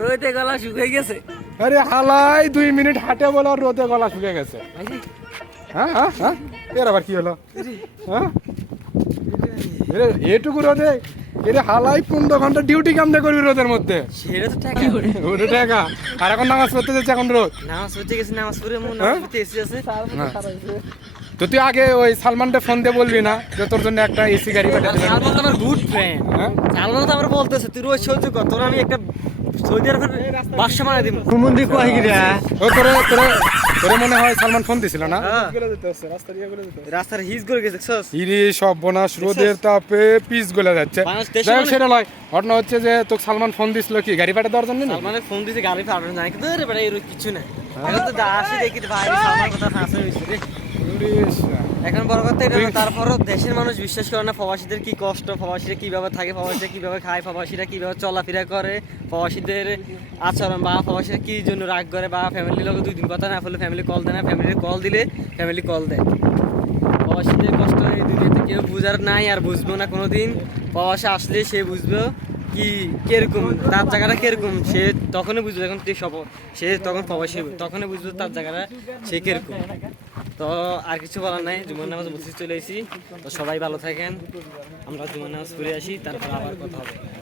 রোদে গলা শুকিয়ে গেছে। আরে হালাই দুই মিনিট হাঁটে বলে ওর রোদে গলা শুকিয়ে গেছে। হ্যাঁ হ্যাঁ হ্যাঁ। এর আবার কি হলো? হ্যাঁ? এটুকু রোদে? এরে হালাই পনেরো ঘণ্টা ডিউটি কামতে করবি রোদের মধ্যে? সেটা তো টাকা ওটা টাকা আর এখন নামাজ পড়তে যাচ্ছে এখন রোদ? নামাজ পড়তে গেছি নামাজ পড়ে মন হ্যাঁ? এসে আছে। তো তুই আগে ওই সালমানকে ফোন দিয়ে বলবি না যে তোর জন্য একটা এসি গাড়ি পাঠিয়ে দিলাম সালমান তো আমার গুড ফ্রেন্ড হ্যাঁ? সালমান তো আমার বলতেছে তুই রোজ সহ্য কর। তোর আমি একটা সৌদি আরবের বাসা বানাই দিব কুমন্দি কয় গিরা ও তোরে তোরে তোরে মনে হয় সালমান ফোন দিছিল না? হ্যাঁ। রাস্তার হিজ করে গেছে ইরে সব বনাস রোদের তাপে পিস গলে যাচ্ছে। যাই হোক মানে- সেটা নয় ঘটনা হচ্ছে যে তোকে সালমান ফোন দিছিল কি গাড়ি পাঠা দেওয়ার জন্য না? সালমানের ফোন দিতে গাড়ি পাঠানো যায় কিন্তু রে বেটা এর কিছু না এখন তো আসি দেখি ভাই সালমান কথা হাসে হইছে রে। এখন বড় কথা এটা তারপরও দেশের মানুষ বিশ্বাস করে না প্রবাসীদের কি কষ্ট প্রবাসীরা কীভাবে থাকে প্রবাসীরা কীভাবে খায় প্রবাসীরা কীভাবে চলাফেরা করে প্রবাসীদের আচরণ বা প্রবাসীরা কি জন্য রাগ করে বা ফ্যামিলির লোক দুই দিন কথা না বললে ফ্যামিলি কল দেয় না ফ্যামিলির কল দিলে ফ্যামিলি কল দেয়। প্রবাসীদের কষ্ট এই দুনিয়াতে কেউ বুঝার নাই আর বুঝব না কোনোদিন। প্রবাসে আসলে সে বুঝবে কি কীরকম তার জায়গাটা কীরকম সে তখনই বুঝবে যখন তুই সব সে তখন প্রবাসী তখনই বুঝবে তার জায়গাটা সে কীরকম। তো আর কিছু বলার নাই, জুমার নামাজ মসজিদ চলে এসেছি। তো সবাই ভালো থাকেন, আমরা জুমার নামাজ পড়ে আসি, তারপর আবার কথা হবে।